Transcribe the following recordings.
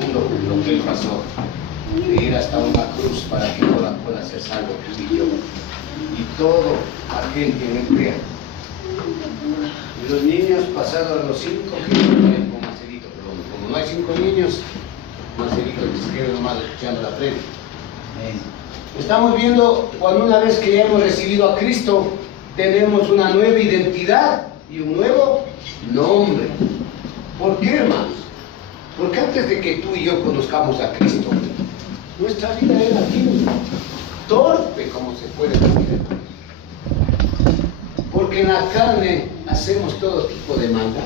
mundo lo que Él pasó, de ir hasta una cruz para que ahora pueda ser salvo tú y yo, y todo aquel que en Él crea. Y los niños pasados a los 5 quieren ver con Marcelito, pero como no hay 5 niños, Marcelito les queda nomás escuchando la predica. Estamos viendo cuando una vez que ya hemos recibido a Cristo, tenemos una nueva identidad y un nuevo nombre. ¿Por qué, hermanos? Porque antes de que tú y yo conozcamos a Cristo, nuestra vida era así, torpe como se puede decir. Porque en la carne hacemos todo tipo de maldad.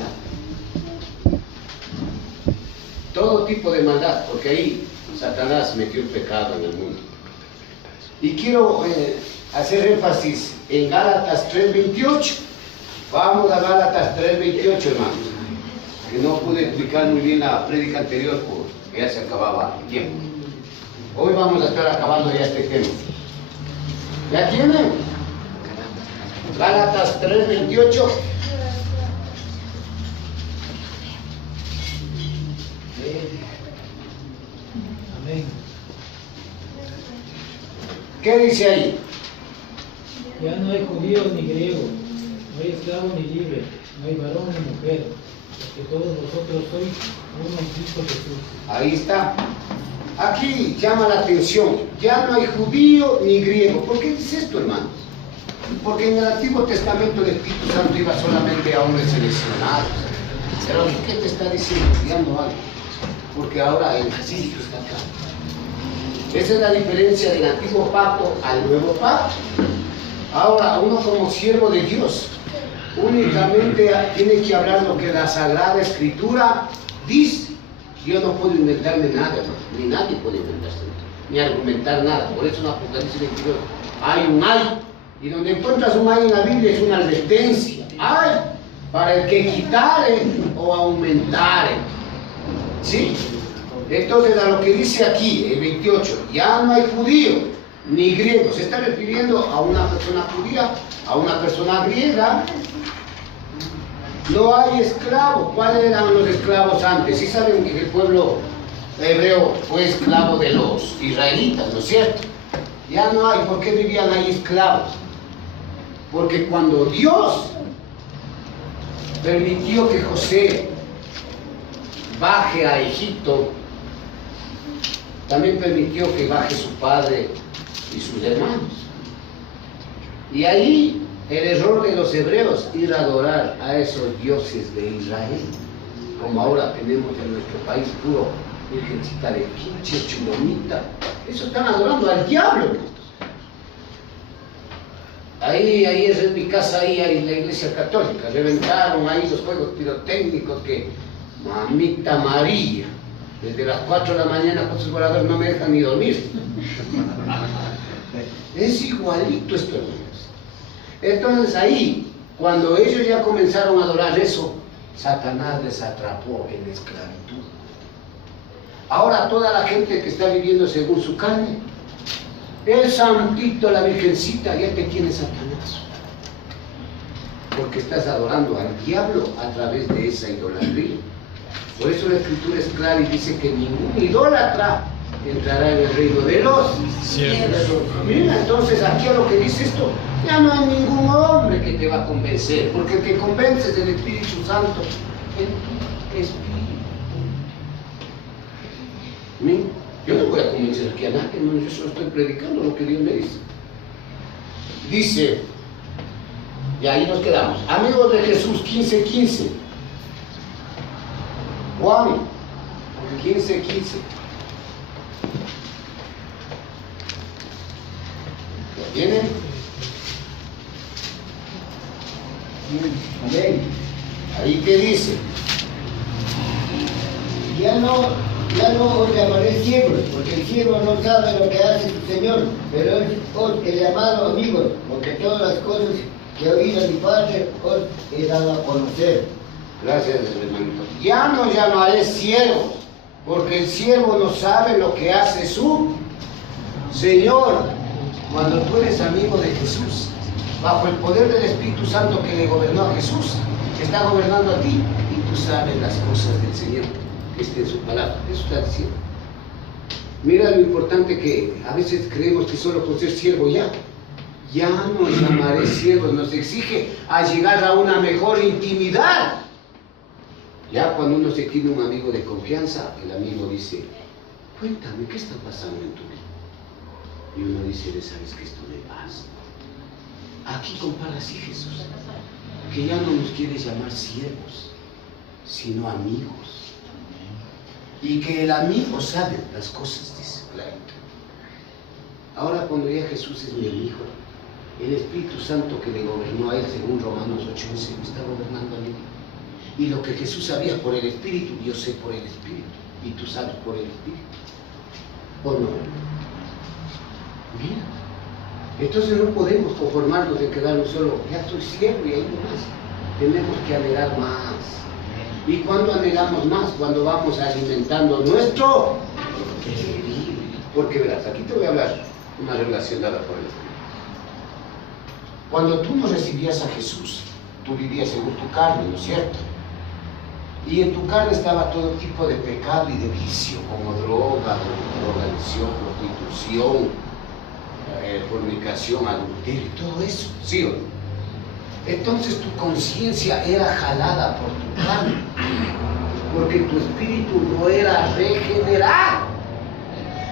Todo tipo de maldad, porque ahí Satanás metió el pecado en el mundo. Y quiero hacer énfasis en Gálatas 3:28. Vamos a Gálatas 3:28, hermanos. Que no pude explicar muy bien la prédica anterior porque ya se acababa el tiempo. Hoy vamos a estar acabando ya este tema. ¿Ya tienen? Gálatas 3:28. Amén. ¿Qué dice ahí? Ya no hay judío ni griego, no hay esclavo ni libre, no hay varón ni mujer, porque todos vosotros sois uno en Cristo Jesús. Ahí está. Aquí llama la atención. Ya no hay judío ni griego. ¿Por qué dice esto, hermanos? Porque en el Antiguo Testamento el Espíritu Santo iba solamente a hombres seleccionados. Pero ¿qué te está diciendo? Ya no hay. Porque ahora el Espíritu está acá. Esa es la diferencia del Antiguo Pacto al Nuevo Pacto. Ahora, uno como siervo de Dios, únicamente tiene que hablar lo que la Sagrada Escritura dice. Yo no puedo inventarme nada, hermano. Ni nadie puede inventarse nada, ni argumentar nada. Por eso en Apocalipsis 22 hay un ay. Y donde encuentras un ay en la Biblia es una advertencia. Ay, para el que quitare o aumentare. ¿Sí? Entonces a lo que dice aquí, el 28, ya no hay judío ni griego. Se está refiriendo a una persona judía, a una persona griega. No hay esclavos. ¿Cuáles eran los esclavos antes? Sí saben que el pueblo hebreo fue esclavo de los israelitas, ¿no es cierto? Ya no hay. ¿Por qué vivían ahí esclavos? Porque cuando Dios permitió que José baje a Egipto, también permitió que baje su padre y sus hermanos. Y ahí el error de los hebreos ir a adorar a esos dioses de Israel, como ahora tenemos en nuestro país puro virgencita de Quiche, Chulomita. Eso están adorando al diablo. Ahí es en mi casa, ahí hay la iglesia católica. Reventaron ahí los juegos pirotécnicos que, mamita María, desde las 4 de la mañana con sus voladores no me dejan ni dormir. Es igualito esto, hermanos. Entonces ahí, cuando ellos ya comenzaron a adorar eso, Satanás les atrapó en esclavitud. Ahora toda la gente que está viviendo según su carne, el santito, la virgencita, ya te tiene Satanás. Porque estás adorando al diablo a través de esa idolatría. Por eso la Escritura es clara y dice que ningún idólatra entrará en el reino de los cielos. Mira, entonces aquí a lo que dice esto, ya no hay ningún hombre que te va a convencer, porque el que convence es el Espíritu Santo, el Espíritu. Yo no voy a convencer aquí a nadie, hermano, yo solo estoy predicando lo que Dios me dice. Dice, y ahí nos quedamos, amigos de Jesús, 15:15. Juan 15:15. ¿Lo tienen? Amén. Ahí que dice, Ya no os llamaré ciegos, porque el ciego no sabe lo que hace su Señor, pero os he llamado amigos, porque todas las cosas que he oído de mi Padre os he dado a conocer. Gracias, hermanito. Ya no llamaré siervos, porque el siervo no sabe lo que hace su Señor. Cuando tú eres amigo de Jesús, bajo el poder del Espíritu Santo que le gobernó a Jesús, te está gobernando a ti y tú sabes las cosas del Señor. que esté en su palabra. Eso está diciendo. Mira lo importante que a veces creemos que solo con ser siervo ya nos llamaré siervos, nos exige a llegar a una mejor intimidad. Ya cuando uno se tiene un amigo de confianza, el amigo dice, cuéntame, ¿qué está pasando en tu vida? Y uno dice, sabes que esto me pasa. Aquí compara así Jesús, que ya no nos quiere llamar siervos, sino amigos. Y que el amigo sabe las cosas, dice clarito. Ahora cuando ya Jesús es mi amigo, el Espíritu Santo que le gobernó a él, según Romanos 8:11, me está gobernando a mí. Y lo que Jesús sabía por el Espíritu, yo sé por el Espíritu. Y tú sabes por el Espíritu. ¿O no? Mira. Entonces no podemos conformarnos de quedarnos solo, ya soy siervo y ahí nomás. Tenemos que anhelar más. ¿Y cuándo anhelamos más? Cuando vamos alimentando nuestro espíritu. Porque verás, aquí te voy a hablar una revelación dada por el Espíritu. Cuando tú no recibías a Jesús, tú vivías según tu carne, ¿no es cierto? Y en tu carne estaba todo tipo de pecado y de vicio, como drogadicción, prostitución, fornicación, adulterio, y todo eso, ¿sí o no? Entonces tu conciencia era jalada por tu carne, porque tu espíritu no era regenerado.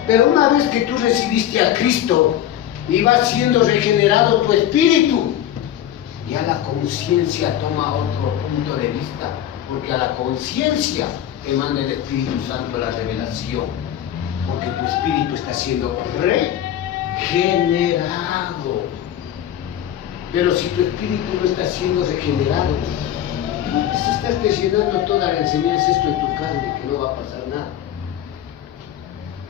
Pero una vez que tú recibiste a Cristo, y va siendo regenerado tu espíritu, ya la conciencia toma otro punto de vista, porque a la conciencia emana el Espíritu Santo la revelación, porque tu espíritu está siendo regenerado. Pero si tu espíritu no está siendo regenerado, se estás llenando toda la enseñanza esto en tu carne, que no va a pasar nada.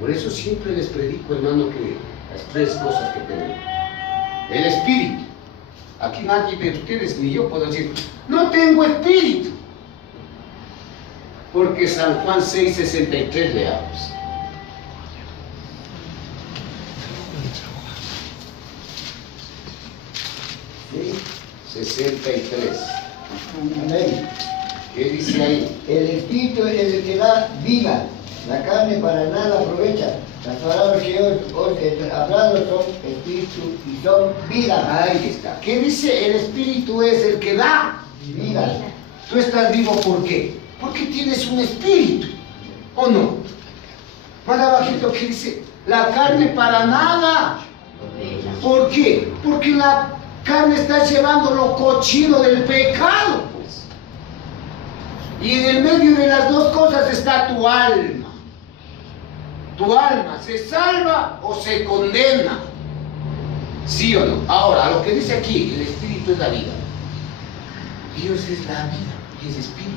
Por eso siempre les predico, hermano, que las tres cosas que tenemos. El espíritu. Aquí nadie de ustedes ni yo puedo decir, no tengo espíritu. Porque San Juan 6:63 leamos. ¿Sí? 63. Amén. ¿Qué dice ahí? El espíritu es el que da vida, la carne para nada aprovecha. Las palabras que os he hablado son espíritu y son vida. Ahí está. ¿Qué dice? El espíritu es el que da Vida. Tú estás vivo, ¿por qué? Porque tienes un espíritu, ¿o no? Más abajito que dice, la carne para nada. ¿Por qué? Porque la carne está llevando lo cochino del pecado, pues. Y en el medio de las dos cosas está tu alma. Tu alma se salva o se condena. ¿Sí o no? Ahora, lo que dice aquí, el espíritu es la vida. Dios es la vida y es espíritu.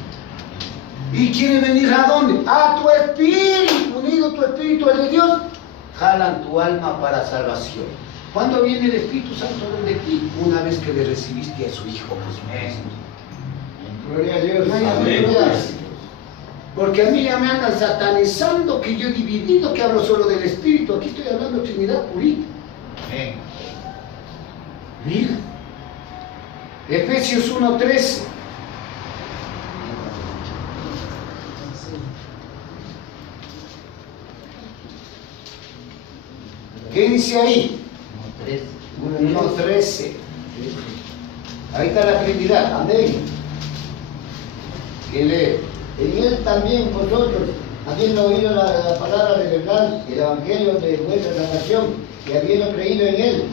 ¿Y quiere venir a dónde? A tu espíritu, unido tu espíritu al de Dios, jalan tu alma para salvación. ¿Cuándo viene el Espíritu Santo de ti? Una vez que le recibiste a su Hijo Jesucristo. Gloria a Dios. No hay Amén. dudas. Porque a mí ya me andan satanizando que yo he dividido, que hablo solo del Espíritu. Aquí estoy hablando de Trinidad purita. Mira. Efesios 1:13. ¿Qué dice ahí? 1:13. Ahí está la Trinidad. Amén. ¿Quién lee? En él también vosotros, habiendo oído la palabra de verdad, el evangelio de vuestra salvación, y habiendo creído en él,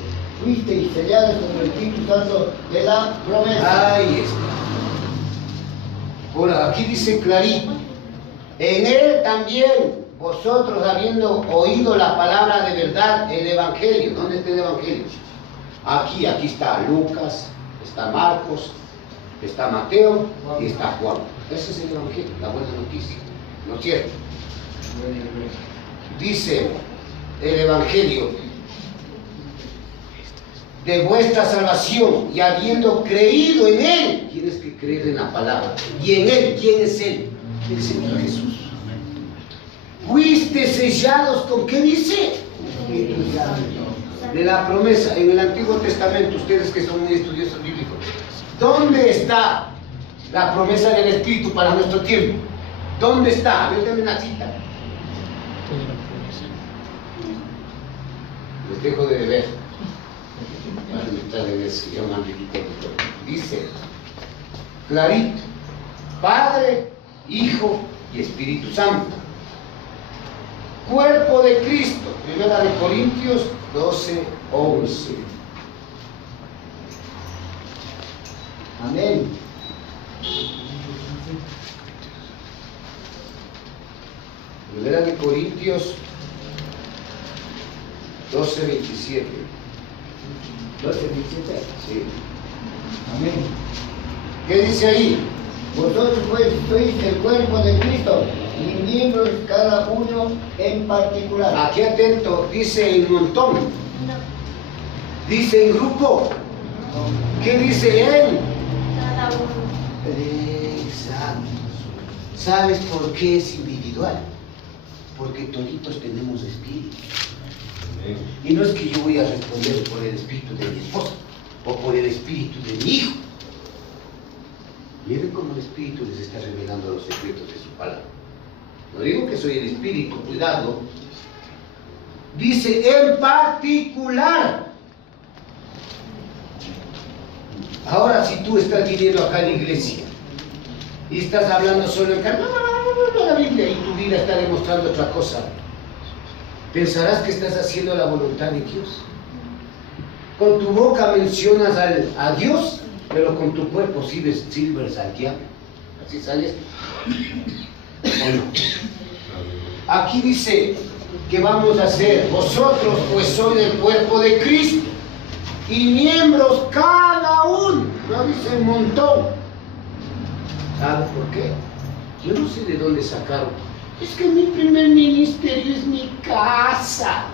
fuisteis sellados con el Espíritu Santo de la promesa. Ahí está. Por aquí dice clarito. En él también vosotros, habiendo oído la palabra de verdad, el evangelio. ¿Dónde está el evangelio? Aquí está Lucas, está Marcos, está Mateo y está Juan. Ese es el evangelio, la buena noticia. ¿No es cierto? Dice el evangelio de vuestra salvación, y habiendo creído en él. Tienes que creer en la palabra. Y en él, ¿quién es él? El Señor Jesús. Fuiste sellados con, ¿qué dice? De la promesa. En el Antiguo Testamento, ustedes que son muy estudiosos bíblicos, ¿dónde está la promesa del Espíritu para nuestro tiempo? ¿Dónde está? A ver, dame una cita. Les dejo de beber. Dice, clarito, Padre, Hijo y Espíritu Santo. Cuerpo de Cristo. 1 Corintios 12, 11. Amén. Primera de Corintios 12, 27. 12, 17. Sí. Amén. ¿Qué dice ahí? Vosotros pues sois el cuerpo de Cristo y miembros cada uno en particular. Aquí atento, dice en montón. Dice en grupo. ¿Qué dice él? Cada uno. Exacto. ¿Sabes por qué es individual? Porque toditos tenemos espíritu. Y no es que yo voy a responder por el espíritu de mi esposa o por el espíritu de mi hijo. Miren cómo el espíritu les está revelando los secretos de su palabra. No digo que soy el espíritu, cuidado. Dice en particular. Ahora, si tú estás viniendo acá en la iglesia y estás hablando solo en la Biblia y tu vida está demostrando otra cosa, pensarás que estás haciendo la voluntad de Dios. Con tu boca mencionas a Dios, pero con tu cuerpo sirves al diablo. ¿Así sales? ¿O no? Aquí dice que vamos a ser vosotros, pues sois el cuerpo de Cristo y miembros cada uno. No dice un montón. ¿Sabes por qué? Yo no sé de dónde sacaron. Es que mi primer ministerio es mi casa.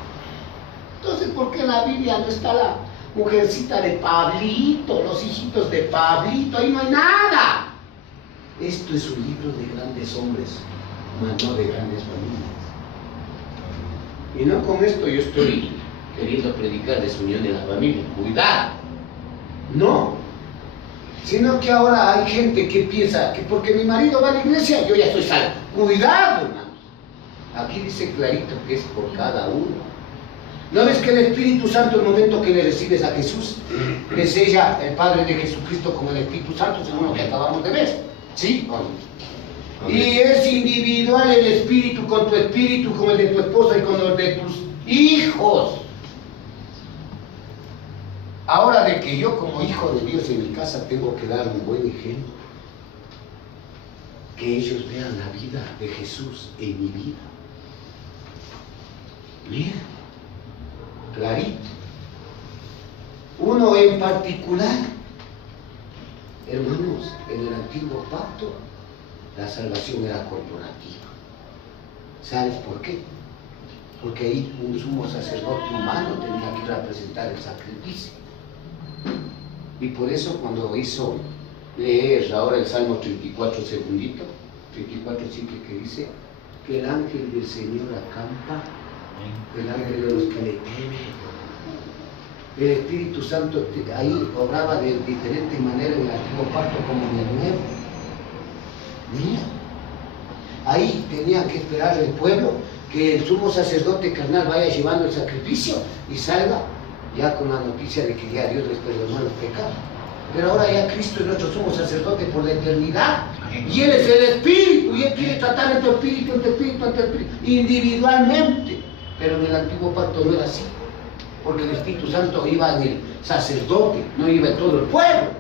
Entonces, ¿por qué en la Biblia no está la mujercita de Pablito, los hijitos de Pablito? Ahí no hay nada. Esto es un libro de grandes hombres, mas no de grandes familias. Y no con esto yo estoy queriendo predicar desunión en la familia. Cuidado. No. Sino que ahora hay gente que piensa que porque mi marido va a la iglesia, yo ya estoy salvo. Cuidado, hermanos. Aquí dice clarito que es por cada uno. ¿No ves que el Espíritu Santo, el momento que le recibes a Jesús, le sella el Padre de Jesucristo con el Espíritu Santo, según lo que acabamos de ver? ¿Sí o no? Y es individual el Espíritu con tu espíritu, con el de tu esposa y con el de tus hijos. Ahora, de que yo como hijo de Dios en mi casa tengo que dar un buen ejemplo, que ellos vean la vida de Jesús en mi vida. Mira, clarito. Uno en particular, hermanos, en el antiguo pacto la salvación era corporativa. ¿Sabes por qué? Porque ahí un sumo sacerdote humano tenía que representar el sacrificio. Y por eso cuando hizo leer ahora el Salmo 34 segundito, 34 simple, que dice que el ángel del Señor acampa, el ángel de los que le temen. El Espíritu Santo ahí obraba de diferente manera en el antiguo pacto como en el nuevo. Mira, ahí tenía que esperar el pueblo que el sumo sacerdote carnal vaya llevando el sacrificio y salga ya con la noticia de que ya Dios les perdonó los pecados. Pero ahora ya Cristo es nuestro sumo sacerdote por la eternidad. Y Él es el Espíritu, y Él quiere tratar en tu espíritu, individualmente. Pero en el antiguo pacto no era así. Porque el Espíritu Santo iba en el sacerdote, no iba en todo el pueblo.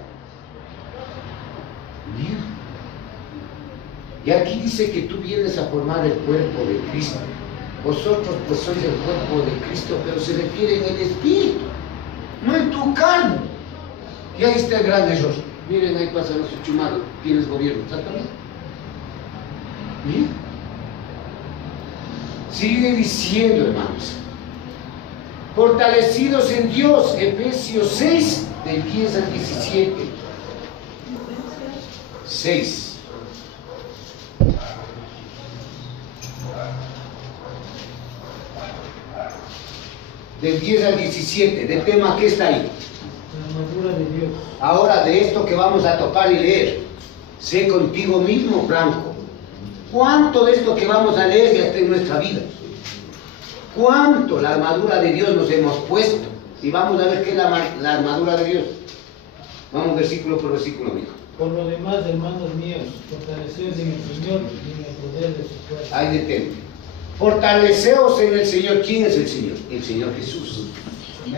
Mira. Y aquí dice que tú vienes a formar el cuerpo de Cristo. Vosotros pues sois el cuerpo de Cristo, pero se refiere en el Espíritu, no en tu carne. Y ahí está el gran error. Miren, ahí pasan los chumados, tienes gobierno, exactamente. Mira. Sigue diciendo, hermanos. Fortalecidos en Dios, Efesios 6, del 10 al 17. 6. Del 10 al 17, del tema que está ahí. La armadura de Dios. Ahora de esto que vamos a tocar y leer, sé contigo mismo franco. ¿Cuánto de esto que vamos a leer ya está en nuestra vida? ¿Cuánto la armadura de Dios nos hemos puesto? Y vamos a ver qué es la armadura de Dios. Vamos versículo por versículo, amigo. Por lo demás, hermanos míos, fortaleceos en el Señor y en el poder de su fuerza. Ahí detente. Fortaleceos en el Señor. ¿Quién es el Señor? El Señor Jesús.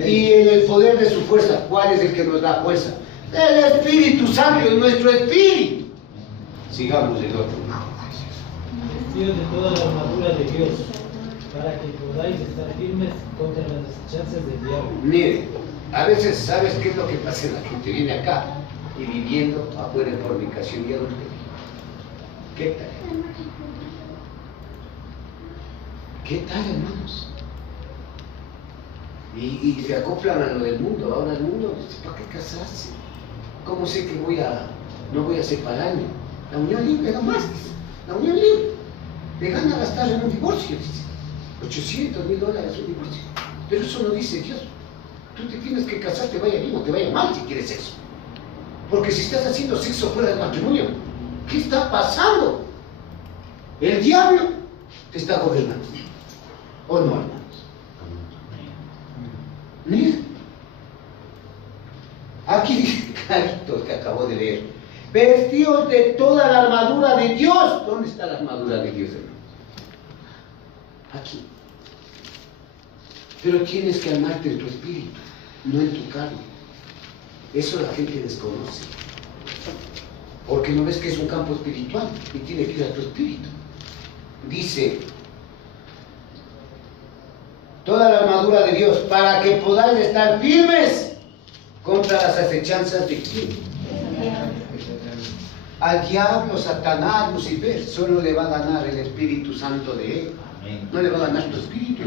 Y en el poder de su fuerza. ¿Cuál es el que nos da fuerza? El Espíritu Santo, en nuestro espíritu. Sigamos el otro. Vestidos de toda la armadura de Dios, para que podáis estar firmes contra las chances del diablo. Mire, a veces, ¿sabes qué es lo que pasa? La gente viene acá y viviendo afuera en fornicación y adulterio. ¿Qué tal? ¿Qué tal, hermanos? Y se acoplan a lo del mundo. Ahora el mundo, ¿para qué casarse? ¿Cómo sé que no voy a separarme? La unión libre nomás, dice. La unión libre. Le gana gastar en un divorcio, dice. $800,000 un divorcio. Pero eso no dice Dios. Tú te tienes que casar, te vaya bien o te vaya mal si quieres sexo. Porque si estás haciendo sexo fuera del matrimonio, ¿qué está pasando? El diablo te está gobernando. ¿O no, hermanos? Mira. Aquí dice clarito que acabo de leer. Vestidos de toda la armadura de Dios. ¿Dónde está la armadura de Dios, hermano? Aquí. Pero tienes que armarte en tu espíritu, no en tu carne. Eso la gente desconoce. Porque no ves que es un campo espiritual y tiene que ir a tu espíritu. Dice, toda la armadura de Dios, para que podáis estar firmes contra las acechanzas de quién. Al diablo, Satanás, Lucifer, solo le va a ganar el Espíritu Santo de él. No le va a ganar tu espíritu,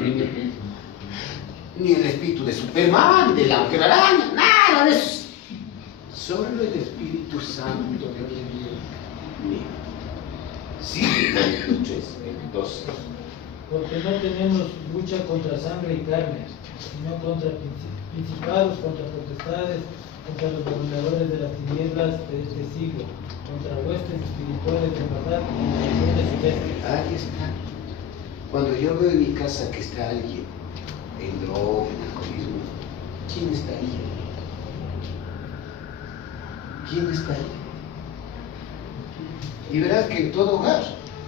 ni el espíritu de Superman, de la araña, nada de eso. Solo el Espíritu Santo de Dios. Sigue el 12. Porque no tenemos lucha contra sangre y carne, sino contra principados, contra potestades, contra los gobernadores de las tinieblas de este siglo, contra huestes espirituales de maldad y regiones celestes. Ahí está. Cuando yo veo en mi casa que está alguien en droga, en alcoholismo, ¿quién está ahí? ¿Quién está ahí? Y verás que en todo hogar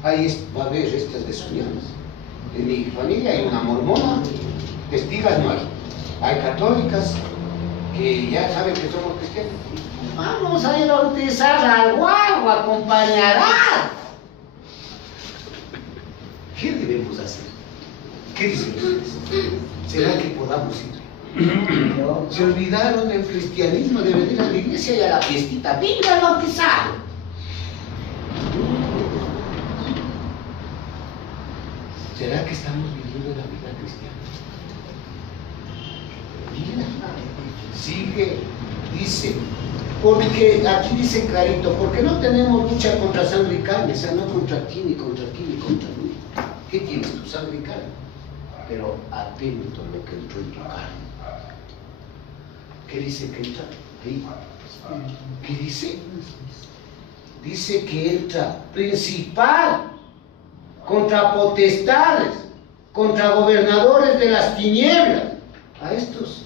va a haber estas desuniones. En mi familia hay una mormona, testigas no hay. Hay católicas que ya saben que somos cristianos. Vamos a ir a bautizar al guagua, acompañará. ¿Qué debemos hacer? ¿Qué dicen ustedes? ¿Será que podamos ir? No. Se olvidaron del cristianismo de venir a la iglesia y a la fiestita. ¡Venga a bautizar! ¿Será que estamos viviendo la vida cristiana? Mira, sigue, dice, porque aquí dice clarito, porque no tenemos lucha contra sangre y carne, o sea, no contra ti, ni contra mí. ¿Qué tienes tu sangre y carne? Pero atento a lo que entró en tu carne. ¿Qué dice que entra? Ahí. ¿Qué dice? Dice que entra principal contra potestades, contra gobernadores de las tinieblas. A estos,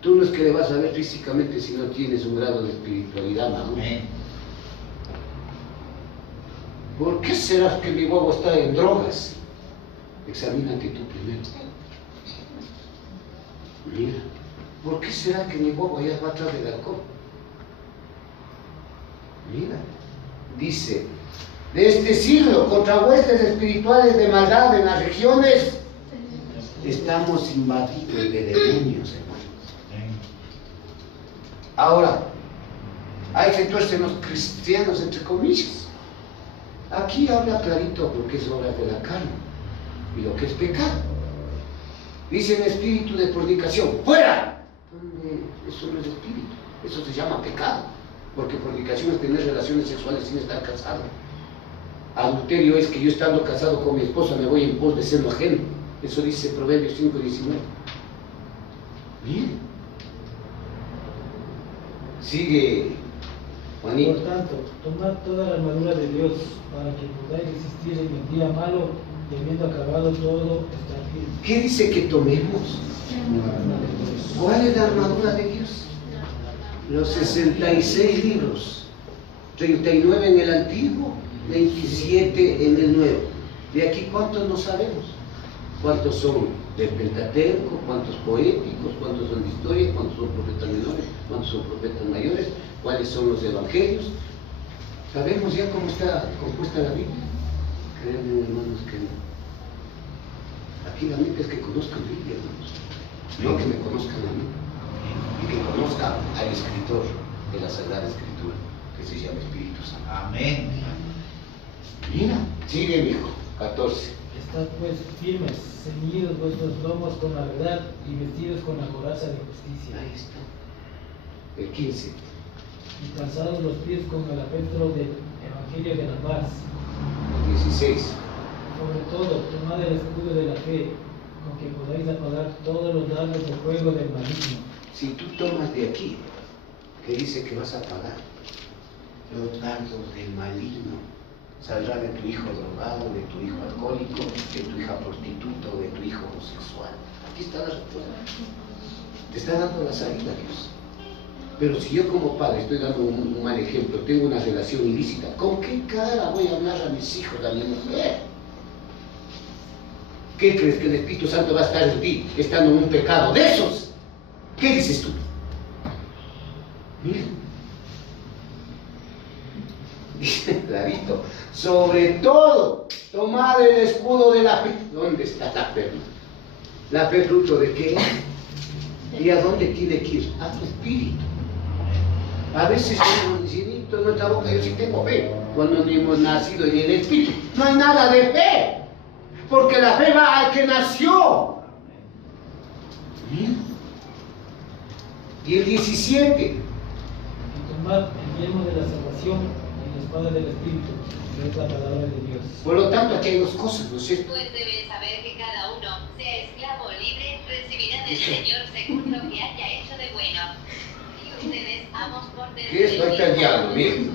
tú no es que le vas a ver físicamente si no tienes un grado de espiritualidad, ¿no? ¿Por qué será que mi guagua está en drogas? Examínate tú primero. Mira, ¿por qué será que mi guagua ya va atrás del alcohol? Mira, dice, de este siglo, contra huestes espirituales de maldad en las regiones, estamos invadidos de demonios, hermanos. Ahora, hay que tuercen los cristianos, entre comillas. Aquí habla clarito lo que es obra de la carne y lo que es pecado. Dice el espíritu de fornicación, ¡fuera! Eso no es espíritu, eso se llama pecado. Porque fornicación es tener relaciones sexuales sin estar casado. Adulterio es que yo estando casado con mi esposa me voy en pos de seno ajeno. Eso dice Proverbios 5:19. Bien. Sigue Juanito. Por tanto, tomad toda la armadura de Dios para que podáis resistir en el día malo y habiendo acabado todo, estar firmes. ¿Qué dice que tomemos? ¿Cuál es la armadura de Dios? Los 66 libros, 39 en el Antiguo, 27 en el Nuevo. De aquí, ¿cuántos no sabemos? ¿Cuántos son del Pentateuco? ¿Cuántos poéticos? ¿Cuántos son de historia? ¿Cuántos son profetas menores? ¿Cuántos son profetas mayores? ¿Cuáles son los evangelios? ¿Sabemos ya cómo está compuesta la Biblia? Créanme, hermanos, que no. Aquí la meta es que conozcan Biblia, hermanos. No que me conozcan a mí. Y que conozcan al escritor de la Sagrada Escritura, que se llama Espíritu Santo. Amén. Mira, sigue, mi hijo. 14. Estad pues firmes, ceñidos vuestros lomos con la verdad y vestidos con la coraza de justicia. Ahí está. El 15. Y calzados los pies con el apetro del Evangelio de la paz. El 16. Sobre todo, tomad el escudo de la fe, con que podáis apagar todos los dardos de fuego del maligno. Si tú tomas de aquí, que dice que vas a pagar los dardos del maligno, saldrá de tu hijo drogado, de tu hijo alcohólico, de tu hija prostituta o de tu hijo homosexual. Aquí está la respuesta. Te está dando la salida, Dios. Pero si yo como padre estoy dando un mal ejemplo, tengo una relación ilícita, ¿con qué cara voy a hablar a mis hijos, a mi mujer? ¿Qué crees que el Espíritu Santo va a estar en ti estando en un pecado de esos? ¿Qué dices tú? Mira. Dice clarito, sobre todo, tomad el escudo de la fe. ¿Dónde está la fe? ¿La fe fruto de qué? ¿Y a dónde tiene que ir? A tu espíritu. A veces en nuestra boca, yo sí tengo fe, cuando no hemos nacido en el espíritu. No hay nada de fe, porque la fe va al que nació. Mira. Y el 17. Y tomad el yelmo de la salvación y la espada del Espíritu, que es la palabra de Dios. Por lo tanto, aquí hay dos cosas, ¿no es cierto? Pues deben saber que cada uno, sea esclavo o libre, recibirá del Señor según lo que haya hecho de bueno. Y ustedes, amos por dentro ¿Qué es? Ahí está el diablo, miren.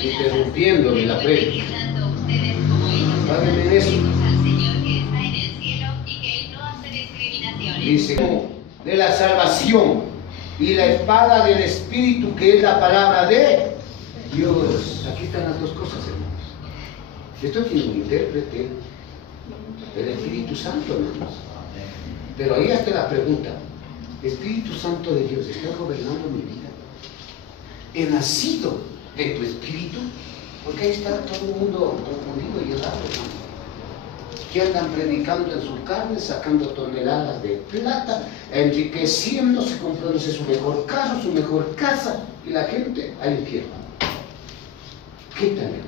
Interrumpiéndome la prédica. Tanto ustedes como ellos Págame en eso. al Señor que está en el cielo y que Él no hace discriminaciones. Dice, de la salvación y la espada del Espíritu, que es la palabra de Dios. Aquí están las dos cosas, hermanos. Esto tiene un intérprete, el Espíritu Santo, hermanos. Pero ahí está la pregunta: Espíritu Santo de Dios, ¿está gobernando mi vida? ¿He nacido de tu Espíritu? Porque ahí está todo el mundo confundido y errado, hermano. Que andan predicando en su carne, sacando toneladas de plata, enriqueciéndose, comprándose su mejor carro, su mejor casa, y la gente al infierno. ¿Qué tal, hermanos?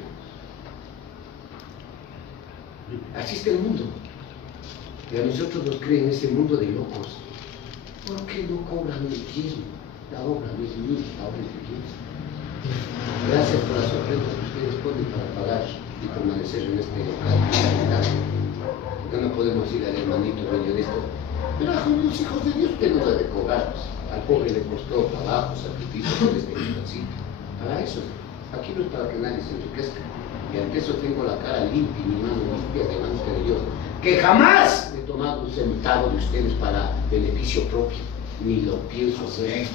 Así está el mundo. Y a nosotros nos creen ese mundo de locos. ¿Por qué no cobran el diezmo? La obra no es mía, la obra es de Dios. Gracias por las ofrendas que ustedes ponen para pagar y permanecer en este local. Porque no podemos ir al hermanito en medio de esto. Pero a los hijos de Dios usted no debe cobrar. Al pobre le costó trabajo, sacrificio por este lugarcito. Para eso, aquí no es para que nadie se enriquezca. Y ante eso tengo la cara limpia y mi mano limpia delante de Dios. Que jamás he tomado un centavo de ustedes para beneficio propio, ni lo pienso hacer.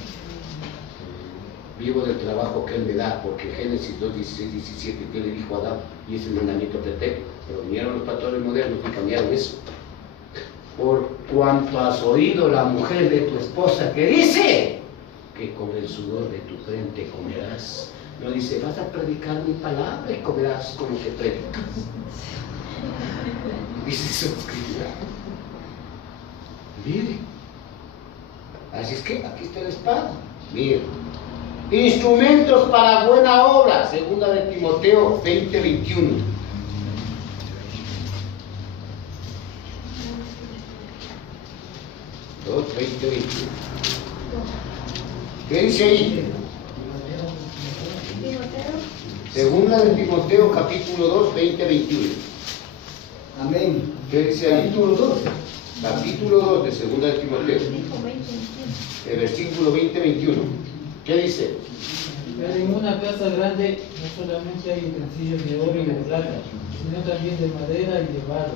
Vivo del trabajo que Él me da, porque Génesis 2, 16, 17, que le dijo a Adán, y es el mandamiento perfecto. Pero vinieron los pastores modernos y cambiaron eso. Por cuanto has oído la mujer de tu esposa que dice que con el sudor de tu frente comerás. No dice, vas a predicar mi palabra y comerás con lo que predicas. Dice su escritura. Mire. Así es que aquí está la espada. Mire. Instrumentos para buena obra. Segunda de Timoteo 20, 21. Dos, 20, 21. ¿Qué dice ahí? Segunda de Timoteo, capítulo 2, 20, 21. Amén. ¿Qué dice ahí? Capítulo 2. Capítulo 2 de Segunda de Timoteo. El versículo 20, 21. ¿Qué dice? Pero en una casa grande no solamente hay utensilios de oro y de plata, sino también de madera y de barro.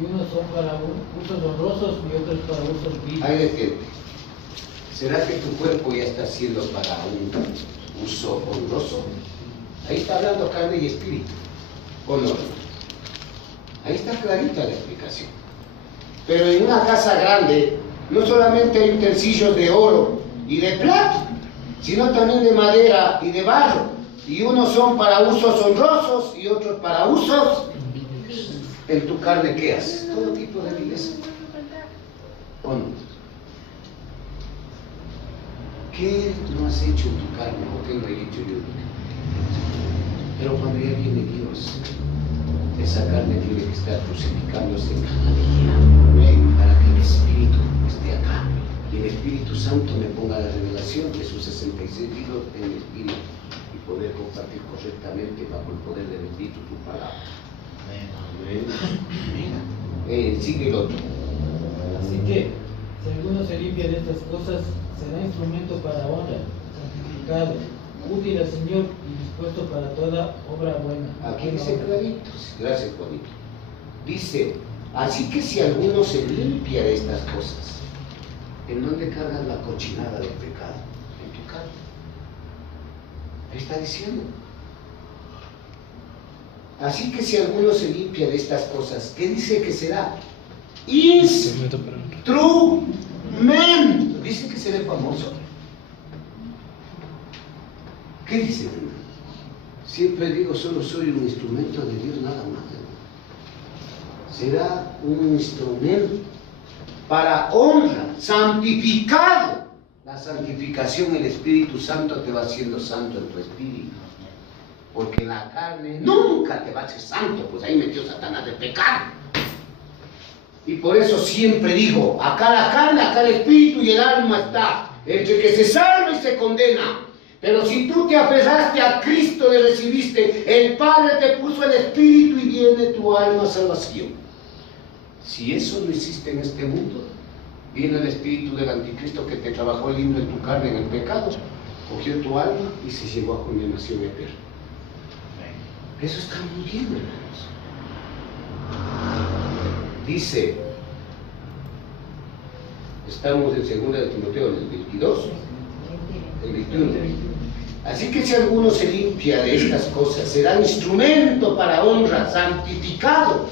Y unos son para usos honrosos y otros para usos viles. Ahí detente. ¿Será que tu cuerpo ya está siendo para un uso honroso? Ahí está hablando carne y espíritu. ¿O no? Ahí está clarita la explicación. Pero en una casa grande no solamente hay utensilios de oro y de plata, sino también de madera y de barro. Y unos son para usos honrosos y otros para usos. En tu carne, ¿qué haces? Todo tipo de vileza. ¿O no? ¿Qué no has hecho en tu carne? ¿O qué no he hecho yo? Pero cuando ya viene Dios, esa carne tiene que estar crucificándose cada día para que el Espíritu esté acá y el Espíritu Santo me ponga la revelación de sus 66 libros en el Espíritu y poder compartir correctamente bajo el poder del Espíritu tu palabra. Amén. Sigue el otro. Así que, si alguno se limpia de estas cosas, será instrumento para honra, santificado, útil al Señor y dispuesto para toda obra buena. Aquí dice clarito, gracias Juanito. Dice, así que si alguno se limpia de estas cosas, ¿en dónde cargas la cochinada del pecado? En tu carne. Ahí está diciendo. Así que si alguno se limpia de estas cosas, ¿qué dice que será? Instrumento. Dice que será famoso. ¿Qué dice? Siempre digo, solo soy un instrumento de Dios, nada más. Será un instrumento para honra, santificado. La santificación, el Espíritu Santo te va haciendo santo en tu espíritu. Porque la carne nunca te va a hacer santo, pues ahí metió Satanás de pecado. Y por eso siempre digo, acá la carne, acá el espíritu y el alma está, entre que se salva y se condena. Pero si tú te aferraste a Cristo, le recibiste, el Padre te puso el espíritu y viene tu alma a salvación. Si eso no hiciste en este mundo, viene el espíritu del anticristo que te trabajó el himno en tu carne en el pecado, cogió tu alma y se llevó a condenación eterna. Eso está muy bien, hermanos. Dice, estamos en 2 de Timoteo, el 22, el 21. Así que si alguno se limpia de estas cosas, será instrumento para honra, santificado.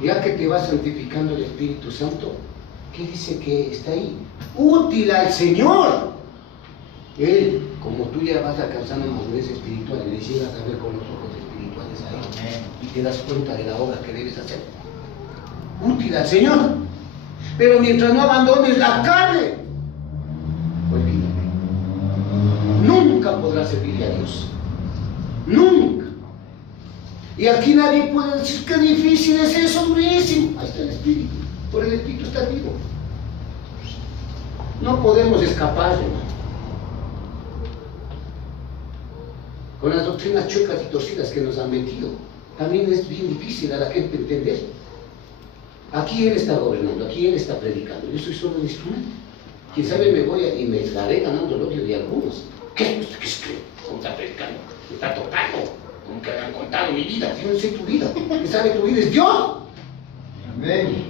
Ya que te va santificando el Espíritu Santo, ¿qué dice que está ahí? Útil al Señor. Él, como tú ya vas alcanzando madurez espiritual, le llegas a ver con los ojos espirituales a Él y te das cuenta de la obra que debes hacer. Útil al Señor. Pero mientras no abandones la carne, olvídate. Nunca podrás servirle a Dios. Nunca. Y aquí nadie puede decir que difícil es eso, durísimo. Ahí está el Espíritu. Por el Espíritu está vivo. No podemos escapar, hermano. Con las doctrinas chuecas y torcidas que nos han metido, también es bien difícil a la gente entender. Aquí Él está gobernando, aquí Él está predicando, yo soy solo un instrumento. Quién sabe, y me estaré ganando el odio de algunos. ¿Qué es que? ¿Cómo está predicando? ¿Me está tocando? ¿Cómo que me han contado mi vida? Yo no sé tu vida. ¿Quién sabe tu vida? Es Dios. Amén.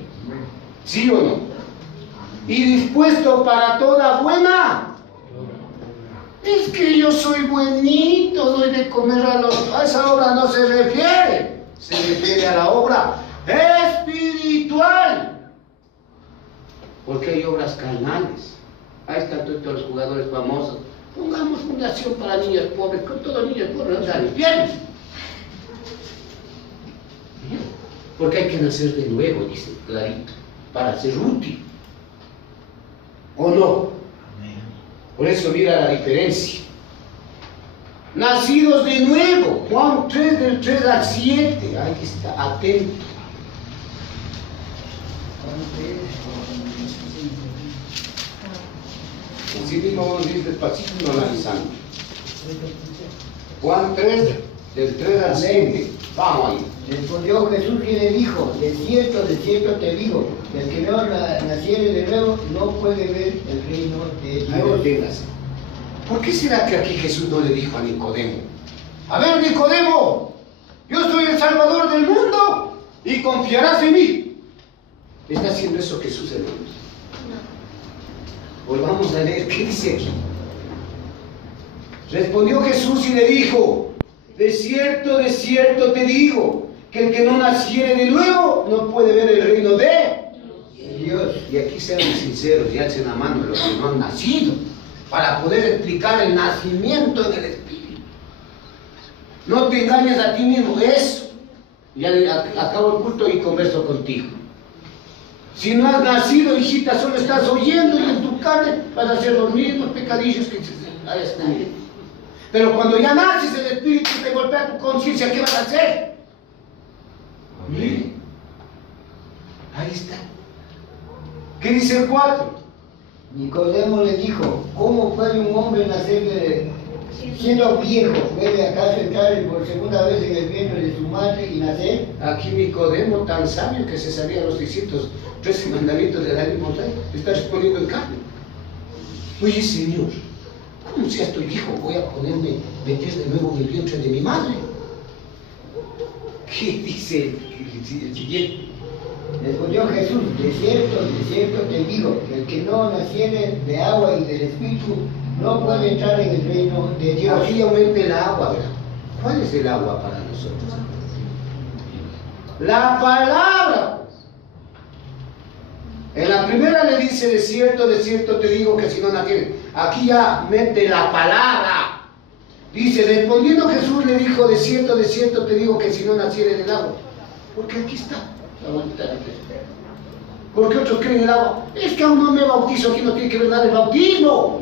¿Sí o no? Y dispuesto para toda buena. Es que yo soy buenito, doy de comer a esa obra no se refiere. Se refiere a la obra espiritual. Porque hay obras carnales. Ahí están todos los jugadores famosos. Pongamos fundación para niños pobres, con todos niños pobres no salen bien. Porque hay que nacer de nuevo, dice clarito, para ser útil. ¿O no? Por eso mira la diferencia. Nacidos de nuevo, Juan 3 del 3 al 7, ahí está, atento. Así mismo vamos a ir despacito y no analizando. Juan 3 del 3 al 7, vamos ahí. Respondió Jesús y le dijo, de cierto te digo, el que no naciere de nuevo no puede ver el reino de Ahí Dios. deténgase. ¿Por qué será que aquí Jesús no le dijo a Nicodemo? A ver, Nicodemo, yo soy el Salvador del mundo y confiarás en mí. ¿Está haciendo eso Jesús, hermanos? No. Volvamos a leer, ¿qué dice aquí? Respondió Jesús y le dijo, de cierto te digo, que el que no naciere de nuevo no puede ver el reino de Dios. Y aquí seamos sinceros y alcen la mano de los que no han nacido, para poder explicar el nacimiento en el Espíritu. No te engañes a ti mismo, eso. Ya acabo el culto y converso contigo. Si no has nacido, hijita, solo estás oyendo y en tu carne vas a hacer los mismos pecadillos que hayas tenido. Pero cuando ya naces, el Espíritu te golpea tu conciencia, ¿qué vas a hacer? Amén. Ahí está. ¿Qué dice el 4? Nicodemo le dijo, ¿cómo puede un hombre nacer siendo viejo? ¿Puede acaso entrar por segunda vez en el vientre de su madre y nacer? Aquí Nicodemo, tan sabio que se sabía los 613 mandamientos de la ley mosaica, está respondiendo en carne. Oye, Señor, ¿cómo si ya estoy viejo voy a poderme meter de nuevo en el vientre de mi madre? ¿Qué dice el siguiente? Respondió Jesús, de cierto te digo, que el que no naciere de agua y del Espíritu no puede entrar en el reino de Dios. Aquí aumenta el agua, ¿verdad? ¿Cuál es el agua para nosotros? La palabra. En la primera le dice, de cierto te digo que si no naciere. Aquí ya mete la palabra. Dice, respondiendo Jesús le dijo, de cierto te digo que si no naciere del agua. Porque aquí está. Porque otros creen en el agua. Es que aún no me bautizo, aquí no tiene que ver nada el bautismo.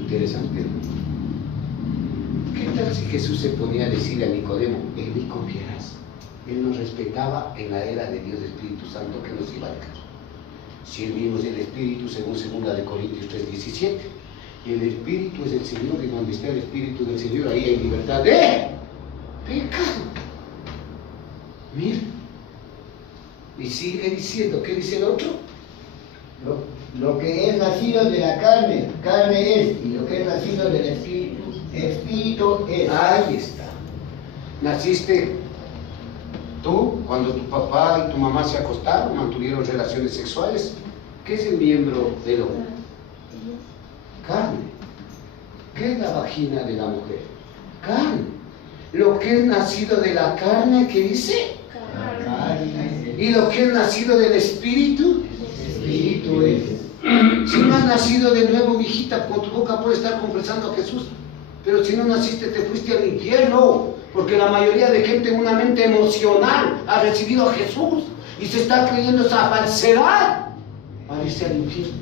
Interesante. ¿Qué tal si Jesús se ponía a decirle a Nicodemo, en mí confiarás? Él nos respetaba en la era de Dios, del Espíritu Santo que nos iba a dejar. Si el mismo es el Espíritu, según 2 de Corintios 3:17. Y el Espíritu es el Señor, y donde está el Espíritu del Señor, ahí hay libertad de pecado. Mira. Y sigue diciendo, ¿qué dice el otro? Lo que es nacido de la carne, carne es, y lo que es nacido del Espíritu, Espíritu es. Ahí está. Naciste tú, cuando tu papá y tu mamá se acostaron, mantuvieron relaciones sexuales. ¿Qué es el miembro del hombre? Carne. ¿Qué es la vagina de la mujer? Carne. Lo que es nacido de la carne, ¿qué dice? Carne. ¿Y lo que es nacido del Espíritu? Espíritu es. Si no has nacido de nuevo, mi hijita, con tu boca puedes estar confesando a Jesús. Pero si no naciste, te fuiste al infierno. Porque la mayoría de gente en una mente emocional ha recibido a Jesús y se está creyendo esa falsedad para irse al infierno.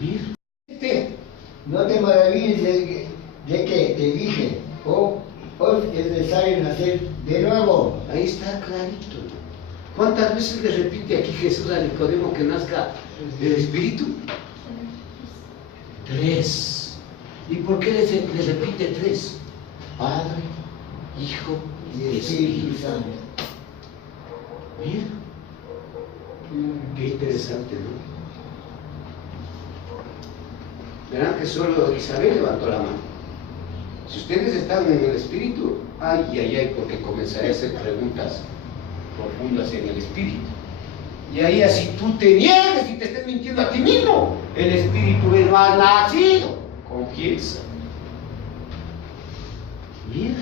Mira. No te maravilles de que te dije, es necesario nacer de nuevo. Ahí está clarito. ¿Cuántas veces le repite aquí Jesús a Nicodemo que nazca del Espíritu? 3. ¿Y por qué le repite 3? Padre, Hijo y Espíritu Santo. Mira. Qué interesante, ¿no? Verán que solo Isabel levantó la mano. Si ustedes están en el Espíritu, ay, porque comenzaré a hacer preguntas profundas en el Espíritu. Y ahí así tú te niegues y te estés mintiendo a ti mismo. El Espíritu es más nacido. Confiesa. Mira.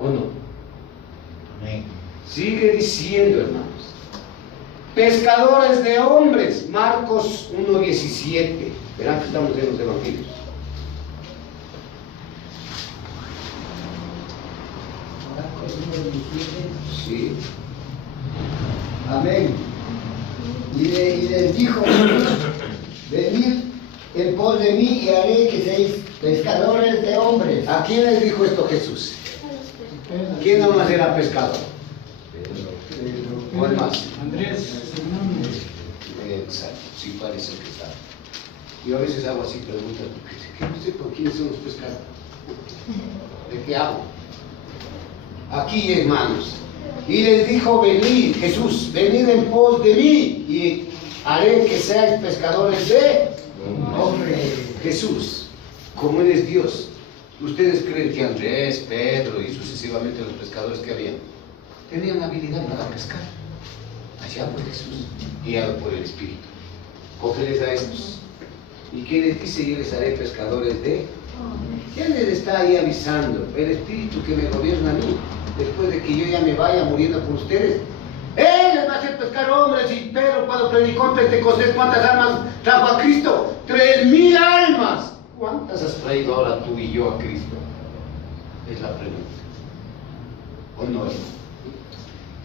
¿O no? Amén. Sigue diciendo, hermanos. Pescadores de hombres. Marcos 1:17. Verán que estamos en los evangelios. Marcos 1:17. Sí. Amén. Y les dijo, venid en pos de mí y haré que seáis pescadores de hombres. ¿A quién les dijo esto Jesús? ¿Quién nomás era pescador? ¿Cuál más? Andrés. Exacto, sí parece que sabe. Yo a veces hago así preguntas, ¿qué no sé por quiénes son los pescadores? ¿De qué hago? Aquí, hermanos, Y les dijo, venid, Jesús, venid en pos de mí y haré que seáis pescadores de hombres. Jesús, como Él es Dios, ¿ustedes creen que Andrés, Pedro y sucesivamente los pescadores que habían tenían habilidad para pescar? Allá por Jesús, guiado por el Espíritu. Cógeles a estos. ¿Y qué les dice? Yo les haré pescadores de... ¿Quién les está ahí avisando? El Espíritu que me gobierna a mí, después de que yo ya me vaya muriendo por ustedes. Él les va a hacer pescar hombres. Y Pedro, cuando predicó en Pentecostés, ¿cuántas almas trajo a Cristo? 3.000 almas. ¿Cuántas has traído ahora tú y yo a Cristo? Es la pregunta. ¿O no es?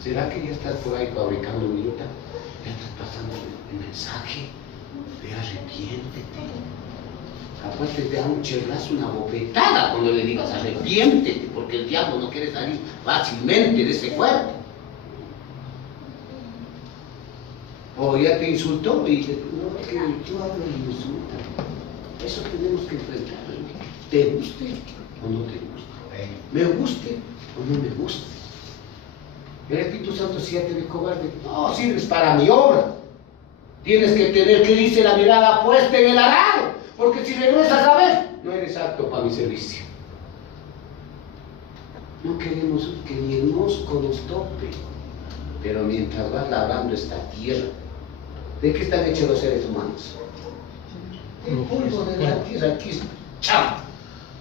¿Será que ya estás por ahí fabricando minita? Ya estás pasando el mensaje de arrepiéntete. Capaz te da un cherrazo, una bofetada cuando le digas arrepiéntete, porque el diablo no quiere salir fácilmente de ese cuerpo. O ya te insultó y dice, no, que yo hablo y insulta. Eso tenemos que enfrentarlo. ¿Te guste o no te guste? ¿Me guste o no me guste? El Espíritu Santo, si ya te ve cobarde, no sirves para mi obra. Tienes que tener, que dice, la mirada puesta en el arado, porque si regresas a ver, no eres apto para mi servicio. No queremos que ni el mosco nos tope, pero mientras vas labrando esta tierra, ¿de qué están hechos los seres humanos? El polvo de la tierra, aquí está. ¡Chao!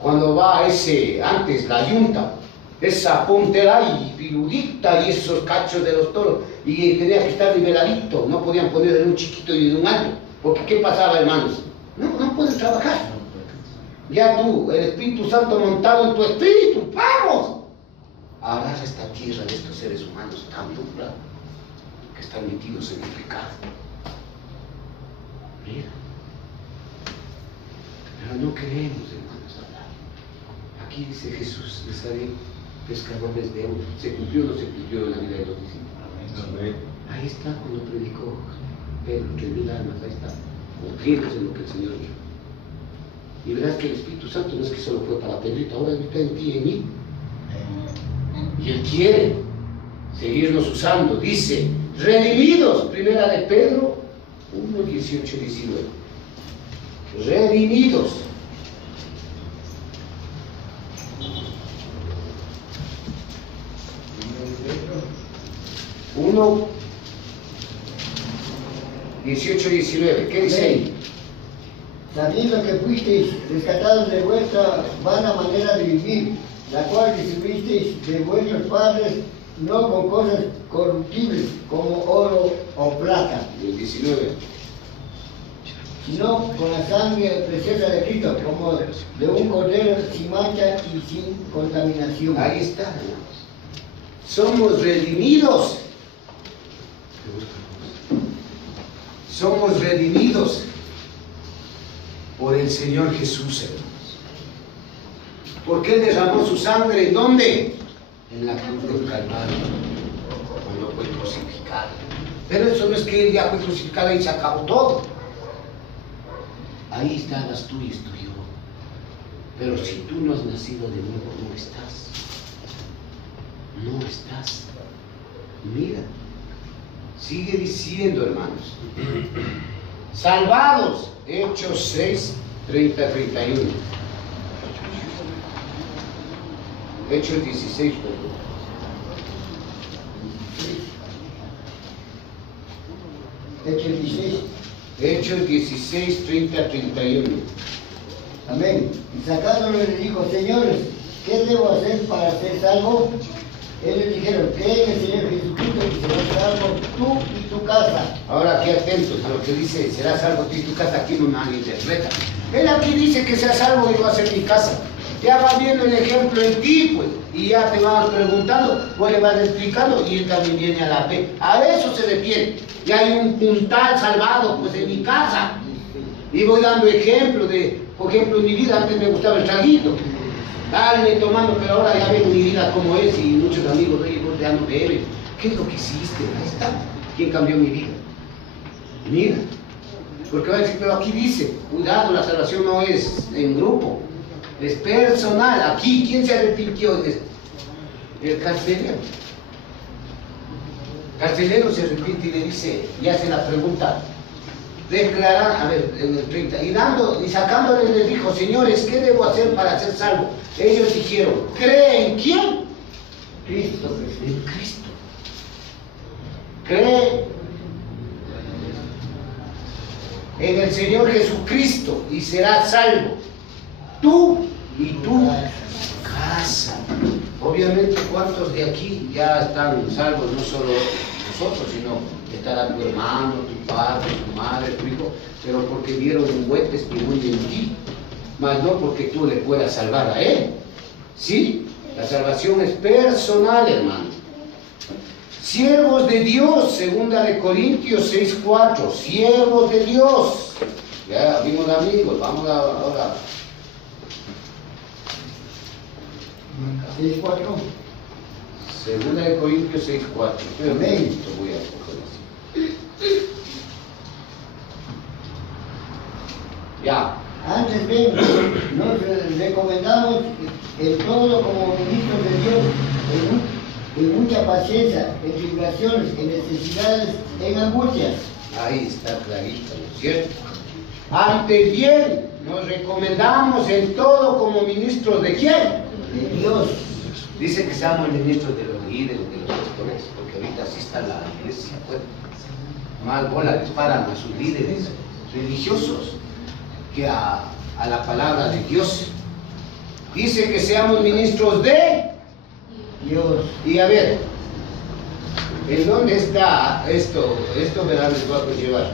Cuando va ese, antes la yunta, esa puntera y filudita y esos cachos de los toros, y tenía que estar niveladito, no podían poner en un chiquito y en un alto, porque ¿qué pasaba, hermanos? No pueden trabajar. Ya tú, el Espíritu Santo montado en tu espíritu, ¡vamos! Agarra esta tierra de estos seres humanos tan dura que están metidos en el pecado. Mira. Pero no queremos, hermanos, hablar. Aquí dice Jesús, les haré pescadores de hombres. ¿Se cumplió o no se cumplió en la vida de los discípulos? Ahí está cuando predicó Pedro, 3.000 almas, ahí está, cumpliéndose lo que el Señor dijo. Y verás que el Espíritu Santo no es que solo fue para Pedrito, ahora está en ti y en mí. Y Él quiere seguirnos usando. Dice, redimidos, primera de Pedro 1, 18, 19. Redimidos. Uno, 18, 19. ¿Qué dice ahí? Sabiendo que fuisteis rescatados de vuestra vana manera de vivir, la cual recibisteis de vuestros padres, no con cosas corruptibles como oro o plata, El 19. sino con la sangre preciosa de Cristo, como de un cordero sin mancha y sin contaminación. Ahí está, hermanos. Somos redimidos. Somos redimidos por el Señor Jesús, hermanos. ¿Por qué derramó su sangre? ¿En dónde? En la cruz del Calvario, cuando fue crucificado. Pero eso no es que Él ya fue crucificado y se acabó todo. Ahí estabas tú y estoy yo. Pero si tú no has nacido de nuevo, no estás. No estás. Mira, sigue diciendo, hermanos. Salvados, Hechos 6, 30, 31. Hechos 16, perdón. Hechos 16. Hechos 16, 30, 31. Amén. Y sacándolo le dijo, señores, ¿qué debo hacer para ser salvo? Ellos dijeron, cree en el Señor Jesucristo y serás salvo tú y tu casa. Ahora aquí atentos a lo que dice, será salvo tú y tu casa, aquí no nadie interpreta. Él aquí dice que sea salvo y va a ser mi casa. Ya vas viendo el ejemplo en ti, pues, y ya te vas preguntando, vos le vas explicando y él también viene a la fe. A eso se refiere. Y hay un puntal salvado, pues, en mi casa. Y voy dando ejemplo de, por ejemplo, en mi vida antes me gustaba el traguito. Dale, tomando, pero ahora ya ven mi vida como es y muchos amigos, oye, vos ya no bebes. ¿Qué es lo que hiciste? Ahí está. ¿Quién cambió mi vida? Mira. Porque va a decir, pero aquí dice, cuidado, la salvación no es en grupo, es personal. Aquí, ¿quién se arrepintió de esto? El carcelero. Carcelero se arrepiente y le dice, y hace la pregunta, declarar, a ver, en el 30, y sacándole les dijo, señores, ¿qué debo hacer para ser salvo? Ellos dijeron, ¿cree en quién? Cristo, En Cristo. Cree en el Señor Jesucristo y serás salvo, tú y tu casa. Obviamente, ¿cuántos de aquí ya están salvos? No solo nosotros, sino estará tu hermano, tu padre, tu madre, tu hijo, pero porque dieron un buen testimonio en ti, más no porque tú le puedas salvar a él. ¿Sí? La salvación es personal, hermano. Siervos de Dios, 2 Corintios 6:4, siervos de Dios. Ya vimos amigos, vamos ahora. 6:4. 2 Corintios 6:4. Amén. Esto voy a coger así. Ya. Antes bien, nos recomendamos en todo como ministros de Dios, en mucha paciencia, en tribulaciones, en necesidades, en angustias. Ahí está clarito, ¿no es cierto? Antes bien, nos recomendamos en todo como ministros de quién? De Dios. Dice que seamos ministros de los líderes, de los pastores, porque ahorita así está la iglesia, pues. Más bola les paran a sus líderes religiosos que a la palabra de Dios. Dice que seamos ministros de Dios. Y a ver, ¿en dónde está esto? Esto verán, les voy a conllevar.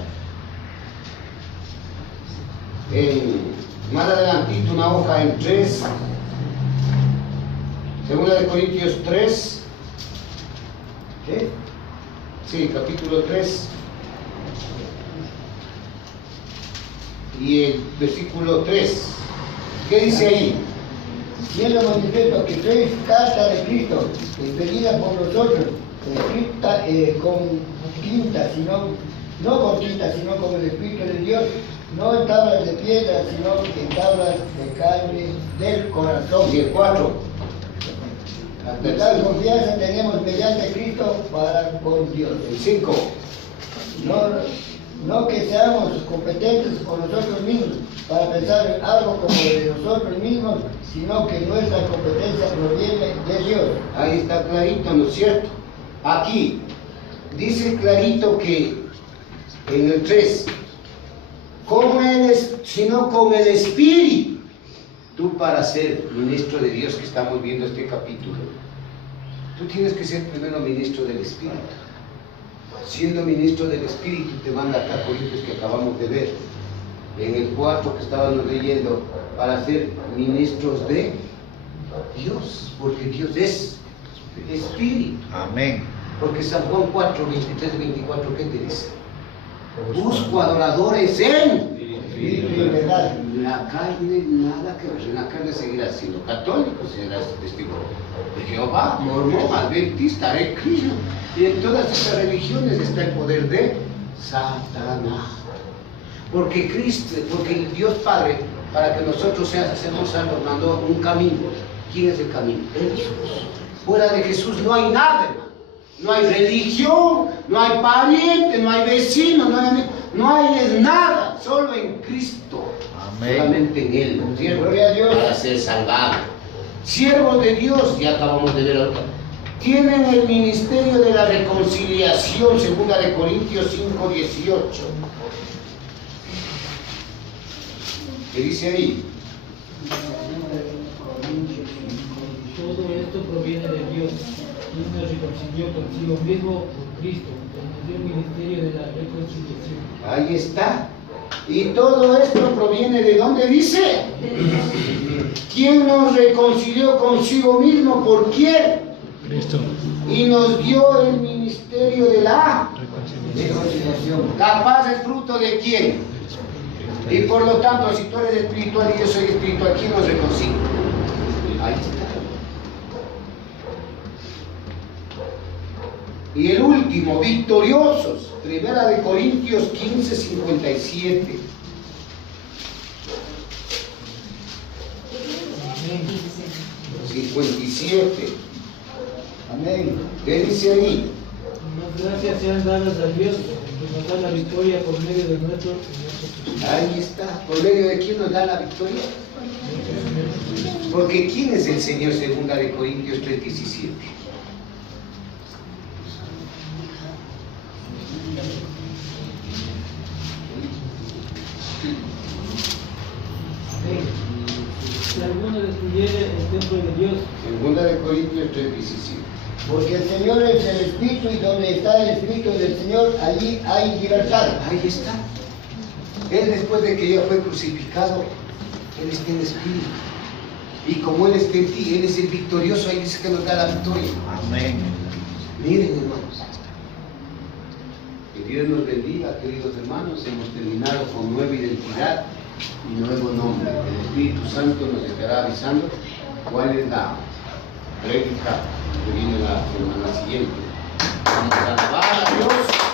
Más adelantito, una hoja en 3. 2 Corintios 3. ¿Sí? Sí, capítulo 3. Y el versículo 3. ¿Qué dice ahí? Siendo manifiesto que sois carta de Cristo, expedida por nosotros, escrita con tinta, no con tinta, sino con el Espíritu de Dios, no en tablas de piedra, sino en tablas de carne del corazón. Y el 4. De tal confianza tenemos mediante Cristo para con Dios. El 5. No que seamos competentes con nosotros mismos para pensar en algo como de nosotros mismos, sino que nuestra competencia proviene de Dios. Ahí está clarito, ¿no es cierto? Aquí dice clarito que en el 3, sino con el Espíritu. Tú para ser ministro de Dios, que estamos viendo este capítulo, tú tienes que ser primero ministro del Espíritu. Siendo ministro del Espíritu te manda acá Corintios que acabamos de ver. En el 4 que estábamos leyendo, para ser ministros de Dios, porque Dios es Espíritu. Amén. Porque San Juan 4, 23, 24, ¿qué te dice? Busco adoradores en Espíritu y verdad. la carne, nada que ver. En la carne seguirás siendo católico, serás testigo de Jehová, mormón, adventista, de Cristo. Y en todas estas religiones está el poder de Satanás. Porque Cristo, porque el Dios Padre, para que nosotros seamos salvos, mandó un camino. ¿Quién es el camino? El Jesús. Fuera de Jesús no hay nada, hermano. No hay religión, no hay pariente, no hay vecino, no hay amigo, no hay nada, solo en Cristo. Amén. Solamente en Él, ¿no es cierto? Gloria a Dios. Para ser salvado. Siervos de Dios, ya acabamos de ver ahorita, tienen el ministerio de la reconciliación, 2 Corintios 5, 18. ¿Qué dice ahí? Todo esto proviene de Dios, quien nos reconcilió consigo mismo por Cristo, que nos dio el ministerio de la reconciliación. Ahí está. Y todo esto proviene de dónde dice. ¿Quién nos reconcilió consigo mismo? ¿Por quién? Cristo. Y nos dio el ministerio de la Reconciliación. capaz es fruto de quién. Y por lo tanto, si tú eres espiritual y yo soy espiritual, ¿quién nos reconcilia? Ahí está. Y el último, victoriosos, 1 Corintios 15, 57. Amén. 57. Amén. ¿Qué dice ahí? Mas gracias sean dadas a Dios, que nos da la victoria por medio de nuestro Señor. Ahí está. ¿Por medio de quién nos da la victoria? Porque ¿quién es el Señor? Segunda de Corintios 3:17. Si alguno destruyere el templo de Dios, Segunda de Corintios 3:17. Porque el Señor es el Espíritu y donde está el Espíritu del Señor, allí hay libertad. Ahí está. Él después de que ya fue crucificado, Él está en espíritu. Y como Él está en ti, Él es el victorioso, ahí dice que nos da la victoria. Amén. Miren, hermanos. Que Dios nos bendiga, queridos hermanos. Hemos terminado con nueva identidad y nuevo nombre. El Espíritu Santo nos estará avisando cuál es la prédica que viene la semana siguiente. Vamos a alabar a Dios.